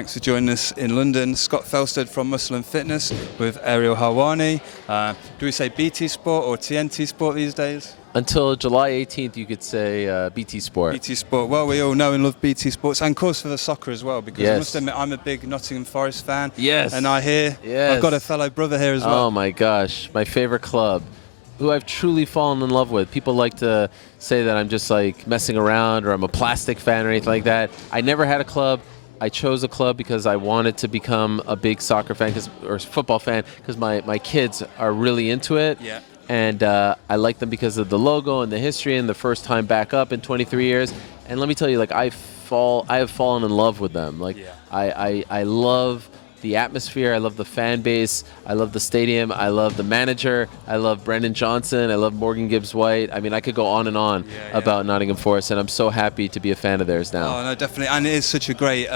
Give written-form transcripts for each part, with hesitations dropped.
Thanks for joining us in London. Scott Felsted from Muscle and Fitness with Ariel Helwani. Do we say BT Sport or TNT Sport these days? Until July 18th, you could say BT Sport. BT Sport. Well, we all know and love BT Sports, and of course for the soccer as well, because I must admit I'm a big Nottingham Forest fan. Yes. And I hear I've got a fellow brother here as well. Oh my gosh, my favorite club, who I've truly fallen in love with. People like to say that I'm just like messing around or I'm a plastic fan or anything like that. I never had a club. I chose a club because I wanted to become a big soccer fan or football fan because my kids are really into it. Yeah. And I like them because of the logo and the history and the first time back up in 23 years. And let me tell you, like I have fallen in love with them. Like I love the atmosphere. I love the fan base. I love the stadium. I love the manager. I love Brendan Johnson. I love Morgan Gibbs-White. I mean, I could go on and on about Nottingham Forest, and I'm so happy to be a fan of theirs now. Oh, no, definitely. And it is such a great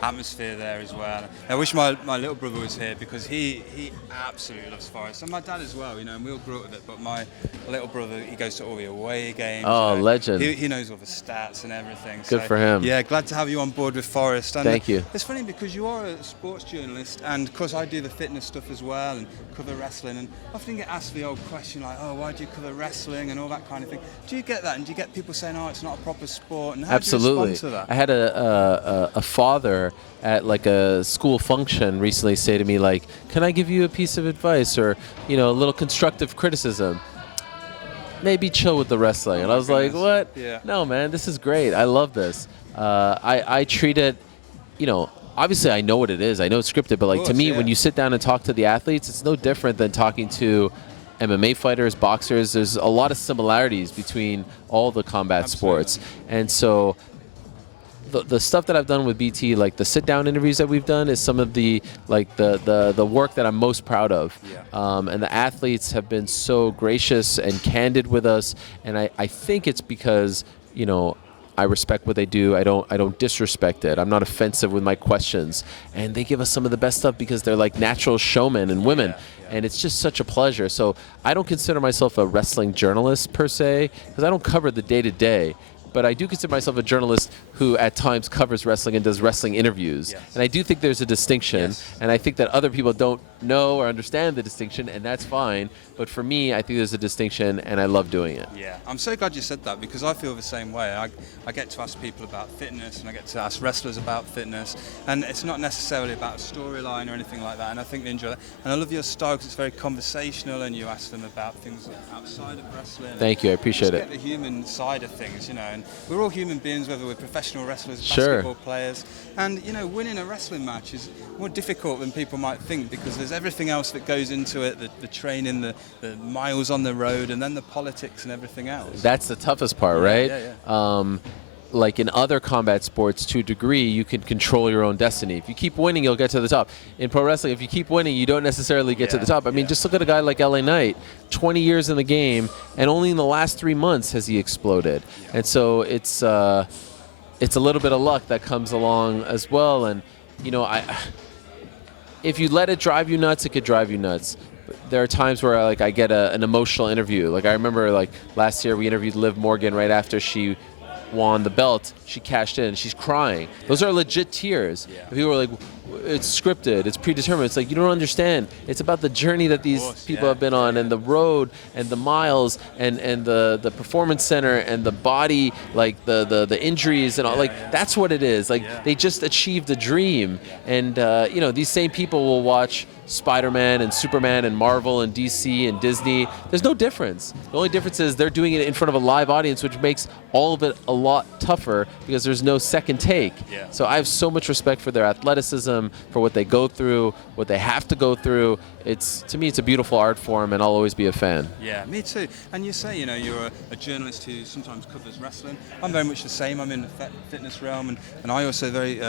atmosphere there as well. I wish my little brother was here because he absolutely loves Forest. And my dad as well, you know, and we all grew up with it. But my little brother, he goes to all the away games. Oh, you know, legend. He knows all the stats and everything. Good for him. Yeah, glad to have you on board with Forest. And thank you. It's funny because you are a sports journalist, and of course I do the fitness stuff as well and cover wrestling, and often get asked the old question like, oh, why do you cover wrestling and all that kind of thing. Do you get that, and do you get people saying, oh, it's not a proper sport, and how do you respond to that? I had a father at like a school function recently say to me like, can I give you a piece of advice or, you know, a little constructive criticism? Maybe chill with the wrestling. And I was like, what? Yeah. No, man, this is great. I love this. I treat it, you know, obviously I know what it is. I know it's scripted, but like to me, when you sit down and talk to the athletes, it's no different than talking to MMA fighters, boxers. There's a lot of similarities between all the combat sports. And so the stuff that I've done with BT, like the sit-down interviews that we've done, is some of the like the work that I'm most proud of. And the athletes have been so gracious and candid with us, and I think it's because, you know, I respect what they do. I don't disrespect it. I'm not offensive with my questions, and they give us some of the best stuff because they're like natural showmen and women, and it's just such a pleasure. So I don't consider myself a wrestling journalist per se because I don't cover the day-to-day. But I do consider myself a journalist who at times covers wrestling and does wrestling interviews. And I do think there's a distinction, and I think that other people don't know or understand the distinction, and that's fine. But for me, I think there's a distinction, and I love doing it. Yeah, I'm so glad you said that because I feel the same way. I get to ask people about fitness, and I get to ask wrestlers about fitness, and it's not necessarily about a storyline or anything like that, and I think they enjoy that. And I love your style because it's very conversational, and you ask them about things outside of wrestling. Thank you, I appreciate it. Get the human side of things, you know, and we're all human beings, whether we're professional wrestlers, basketball players, and, you know, winning a wrestling match is more difficult than people might think because there's everything else that goes into it, the training, the miles on the road, and then the politics and everything else. That's the toughest part, right? Like in other combat sports, to a degree, you can control your own destiny. If you keep winning, you'll get to the top. In pro wrestling, if you keep winning, you don't necessarily get to the top. I mean, just look at a guy like LA Knight, 20 years in the game, and only in the last 3 months has he exploded. And so it's a little bit of luck that comes along as well. And, you know, if you let it drive you nuts, it could drive you nuts. There are times where I get an emotional interview. Like I remember like last year we interviewed Liv Morgan right after she won the belt. She cashed in. She's crying. Those are legit tears. People were like, it's scripted, it's predetermined. It's like, you don't understand. It's about the journey that these people have been on, and the road, and the miles, and the performance center, and the body, like the injuries, and all. Like that's what it is. Like they just achieved a dream, and you know, these same people will watch Spider-Man and Superman and Marvel and DC and Disney. There's no difference. The only difference is they're doing it in front of a live audience, which makes all of it a lot tougher because there's no second take. So I have so much respect for their athleticism, for what they go through, what they have to go through. To me, it's a beautiful art form, and I'll always be a fan. Yeah, me too. And you say, you know, you're a journalist who sometimes covers wrestling. I'm very much the same. I'm in the fitness realm, and I also very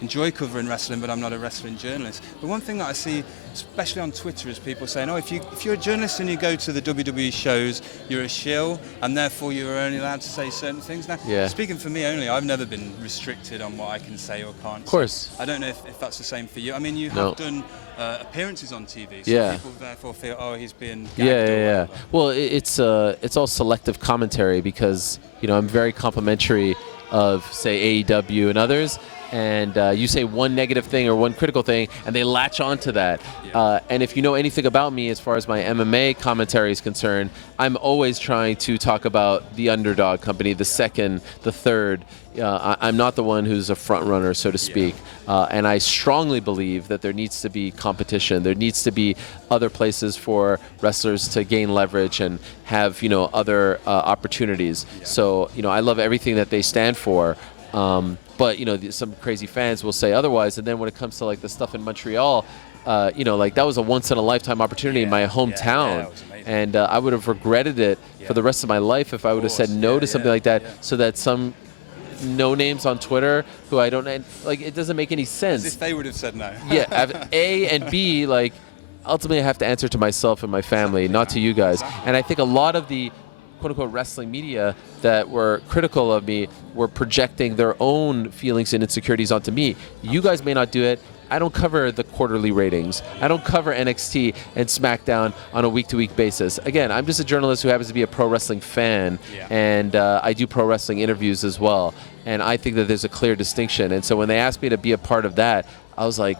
enjoy covering wrestling, but I'm not a wrestling journalist. But one thing that I see, especially on Twitter, is people saying, oh, if you're a journalist and you go to the WWE shows, you're a shill, and therefore you're only allowed to say certain things. Now, speaking for me only, I've never been restricted on what I can say or can't say. Of course. I don't know if that's the same for you. I mean, you have done appearances on TV, so people therefore feel, oh, he's being gagged. Well, it's all selective commentary because, you know, I'm very complimentary of, say, AEW and others, and you say one negative thing or one critical thing, and they latch onto that. And if you know anything about me as far as my MMA commentary is concerned, I'm always trying to talk about the underdog company, the second, the third. I'm not the one who's a front runner, so to speak. And I strongly believe that there needs to be competition. There needs to be other places for wrestlers to gain leverage and have, other opportunities. So, I love everything that they stand for. But some crazy fans will say otherwise. And then when it comes to like the stuff in Montreal, like that was a once in a lifetime opportunity in my hometown, and I would have regretted it for the rest of my life if I would have said no to something like that. So that some no names on Twitter who I don't like, it doesn't make any sense. As if they would have said no. A and B, like ultimately I have to answer to myself and my family, not to you guys. And I think a lot of the quote-unquote wrestling media that were critical of me were projecting their own feelings and insecurities onto me. You guys may not do it. I don't cover the quarterly ratings. I don't cover NXT and SmackDown on a week-to-week basis. Again, I'm just a journalist who happens to be a pro wrestling fan, and I do pro wrestling interviews as well. And I think that there's a clear distinction. And so when they asked me to be a part of that, I was like,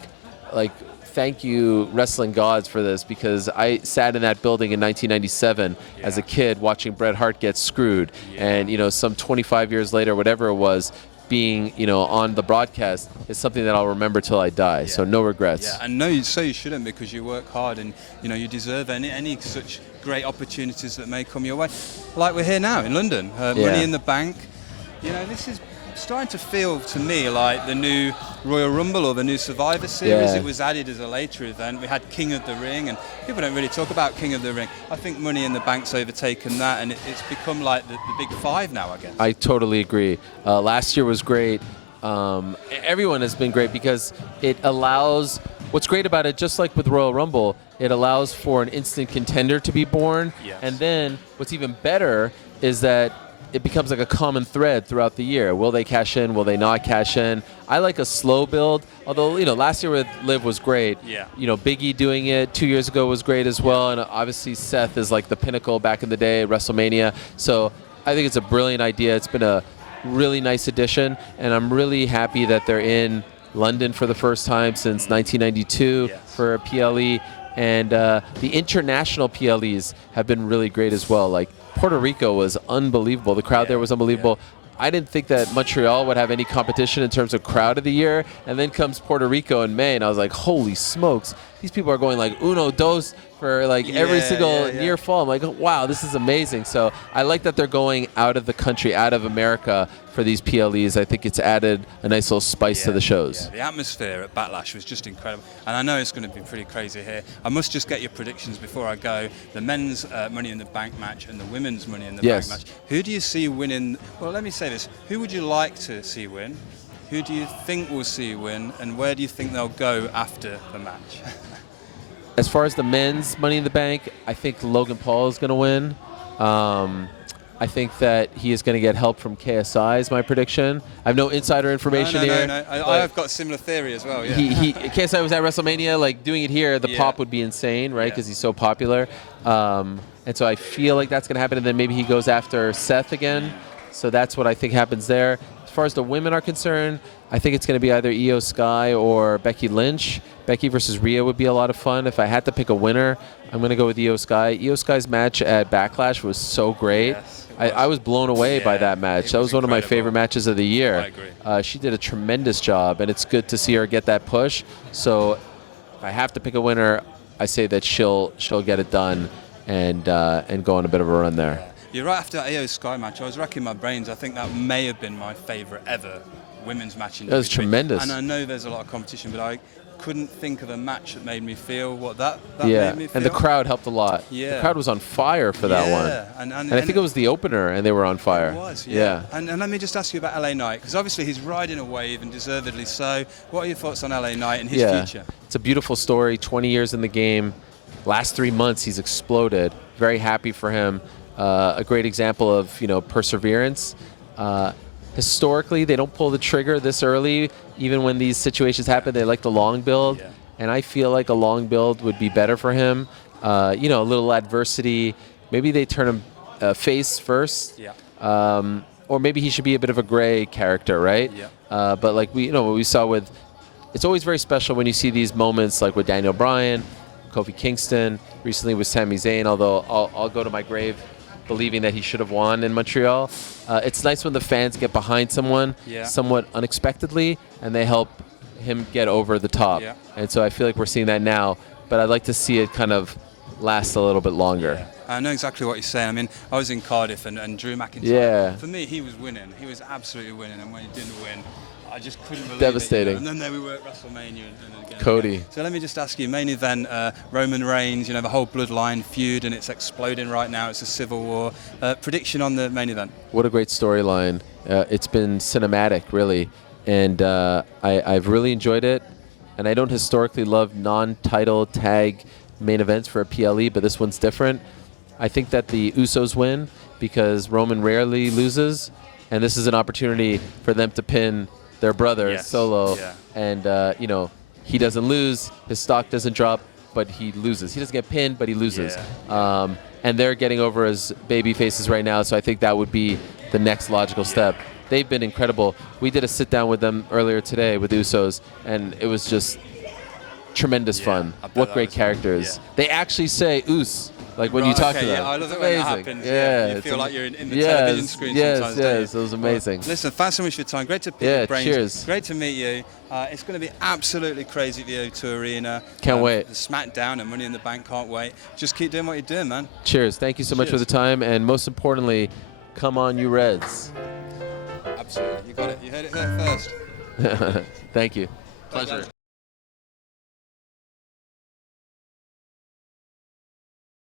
thank you, wrestling gods, for this, because I sat in that building in 1997 as a kid watching Bret Hart get screwed. And, some 25 years later, whatever it was, being, on the broadcast is something that I'll remember till I die. So no regrets. Yeah, and no, you shouldn't, because you work hard and, you deserve any such great opportunities that may come your way. Like we're here now in London, Money in the Bank. This is starting to feel to me like the new Royal Rumble or the new Survivor Series. It was added as a later event. We had King of the Ring, and people don't really talk about King of the Ring. I think Money in the Bank's overtaken that, and it's become like the big five now, I guess. I totally agree. Last year was great. Everyone has been great because it allows, what's great about it, just like with Royal Rumble, it allows for an instant contender to be born. And then what's even better is that it becomes like a common thread throughout the year. Will they cash in? Will they not cash in? I like a slow build, although, last year with Liv was great. Biggie doing it 2 years ago was great as well. And obviously Seth is like the pinnacle back in the day, WrestleMania. So I think it's a brilliant idea. It's been a really nice addition. And I'm really happy that they're in London for the first time since 1992 for a PLE. And the international PLEs have been really great as well. Like, Puerto Rico was unbelievable. The crowd there was unbelievable. I didn't think that Montreal would have any competition in terms of crowd of the year. And then comes Puerto Rico in May, and I was like, holy smokes. These people are going like uno, dos for like every single near fall. I'm like, oh, wow, this is amazing. So I like that they're going out of the country, out of America for these PLEs. I think it's added a nice little spice to the shows. The atmosphere at Backlash was just incredible. And I know it's going to be pretty crazy here. I must just get your predictions before I go. The men's Money in the Bank match and the women's Money in the Bank match. Who do you see winning? Well, let me say this. Who would you like to see win? Who do you think will see win? And where do you think they'll go after the match? As far as the men's Money in the Bank, I think Logan Paul is going to win. I think that he is going to get help from KSI is my prediction. I have no insider information here. No. I've got a similar theory as well, KSI was at WrestleMania, like doing it here, the pop would be insane, right? Because he's so popular. And so I feel like that's going to happen, and then maybe he goes after Seth again. So that's what I think happens there. As far as the women are concerned, I think it's going to be either Io Sky or Becky Lynch. Becky versus Rhea would be a lot of fun. If I had to pick a winner, I'm going to go with Io Sky. Io Sky's match at Backlash was so great. I was blown away by that match. That was one of my favorite matches of the year. I agree. She did a tremendous job, and it's good to see her get that push. So if I have to pick a winner, I say that she'll get it done and go on a bit of a run there. You're right, after that Io Sky match, I was racking my brains. I think that may have been my favorite ever women's match in WWE. That was tremendous. And I know there's a lot of competition, but I couldn't think of a match that made me feel what that made me feel. And the crowd helped a lot. The crowd was on fire for that one. And I think it was the opener, and they were on fire. It was, And let me just ask you about LA Knight, because obviously he's riding a wave, and deservedly so. What are your thoughts on LA Knight and his future? It's a beautiful story. 20 years in the game. Last 3 months, he's exploded. Very happy for him. A great example of perseverance. Historically, they don't pull the trigger this early. Even when these situations happen, they like the long build. And I feel like a long build would be better for him. A little adversity. Maybe they turn him face first. or maybe he should be a bit of a gray character, right? Yeah. But like what we saw with, it's always very special when you see these moments like with Daniel Bryan, Kofi Kingston, recently with Sami Zayn, although I'll go to my grave believing that he should have won in Montreal. It's nice when the fans get behind someone somewhat unexpectedly and they help him get over the top. Yeah. And so I feel like we're seeing that now, but I'd like to see it kind of last a little bit longer. Yeah. I know exactly what you're saying. I mean, I was in Cardiff and Drew McIntyre. Yeah. For me, he was winning. He was absolutely winning, and when he didn't win, I just couldn't believe Devastating. it. And then there we were at WrestleMania and again. Cody. So let me just ask you, main event, Roman Reigns, the whole bloodline feud, and it's exploding right now. It's a civil war. Prediction on the main event? What a great storyline. It's been cinematic, really, and I've really enjoyed it. And I don't historically love non-title tag main events for a PLE, but this one's different. I think that the Usos win because Roman rarely loses, and this is an opportunity for them to pin their brother Solo. Yeah. And he doesn't lose, his stock doesn't drop, but he loses. He doesn't get pinned, but he loses. Yeah. And they're getting over as baby faces right now, so I think that would be the next logical step. They've been incredible. We did a sit down with them earlier today with the Usos, and it was just tremendous fun. What great characters. Yeah. They actually say "Us" like when you talk to them. Yeah, I love it's it when amazing. that happens. Yeah, you feel like you're in the yes, television screen sometimes. Yes, it was amazing. Well, listen, thanks so much for your time. Great to pick your brains. Cheers. Great to meet you. It's going to be absolutely crazy at the O2 Arena. Can't wait. The SmackDown and Money in the Bank, can't wait. Just keep doing what you're doing, man. Cheers. Thank you so much for the time, and most importantly, come on, you Reds. Absolutely. You got it. You heard it here first. Thank you. Pleasure.